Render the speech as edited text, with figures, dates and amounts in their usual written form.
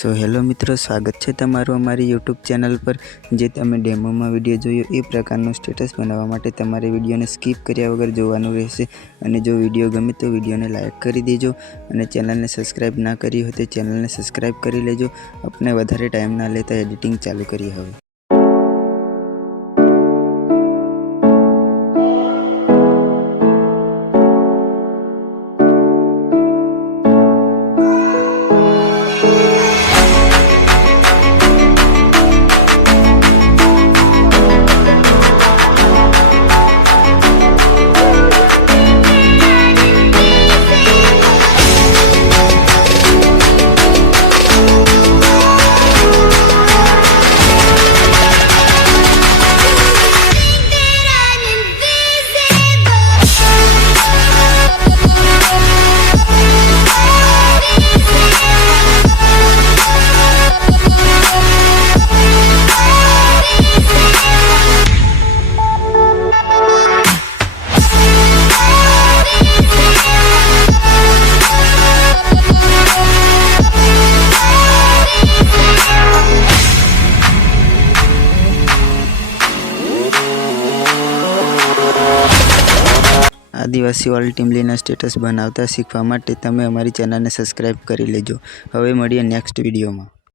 So hello मित्रों, स्वागत है तमारू अमारी यूट्यूब चैनल पर। जे तमे डेमो में विडियो जोयो ए प्रकारनो स्टेटस बनावा माटे तमारे विडियो ने स्कीप कर्या वगर जोवानुं रहेशे। अने जो विडियो गमे तो विडियो ने लाइक करी देजो अने चैनल ने सब्सक्राइब ना करी हो तो चैनल ने सब्सक्राइब करी लेजो। अपने वधारे टाइम ना लेता एडिटिंग चालू करिए हवे। आदिवासी वाली टीमलीना स्टेटस बनावता शीखवा माटे तमे अमारी चेनल ने सब्सक्राइब करी लेजो। हवे मळीए नेक्स्ट विडियो में।